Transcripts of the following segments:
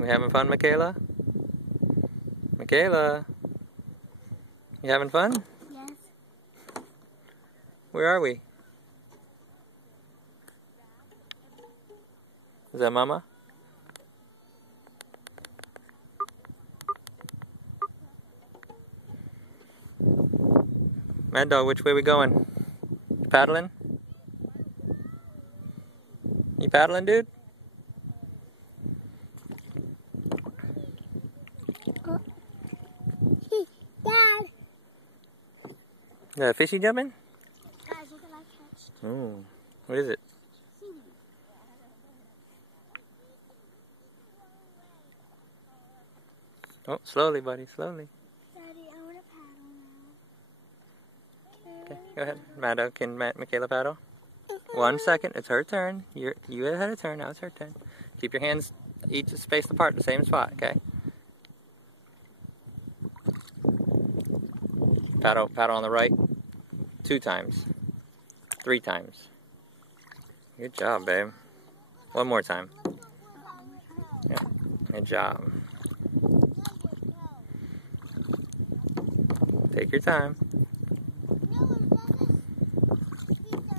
We having fun, Mikaela? Mikaela? You having fun? Yes. Where are we? Is that Mama? Mad Dog, which way we going? Paddling? You paddling, dude? Dad! Is that a fishy jumping? Guys, look at what I catched. Oh, what is it? Seaweed. Oh, slowly, buddy, slowly. Daddy, I want to paddle now. Okay, go ahead. Mad Dog, can Mikaela paddle? 1 second, it's her turn. You had a turn, now it's her turn. Keep your hands each spaced apart, the same spot, okay? Paddle on the right. 2 times. 3 times. Good job, babe. 1 more time. Yeah, good job. Take your time.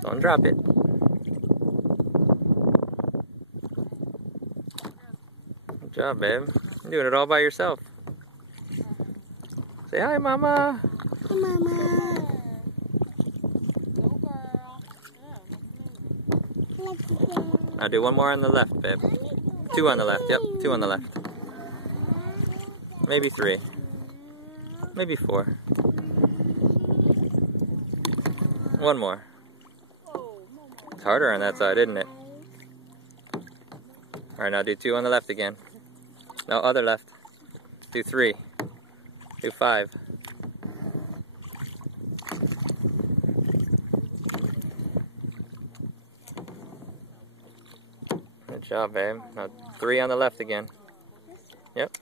Don't drop it. Good job, babe. You're doing it all by yourself. Say hi, Mama. Hi, Mama. I'll do 1 more on the left, babe. 2 on the left. Yep, 2 on the left. Maybe 3. Maybe 4. 1 more. It's harder on that side, isn't it? Alright, now do 2 on the left again. No, other left. Do 3. Do 5. Good job, babe. Now 3 on the left again. Yep.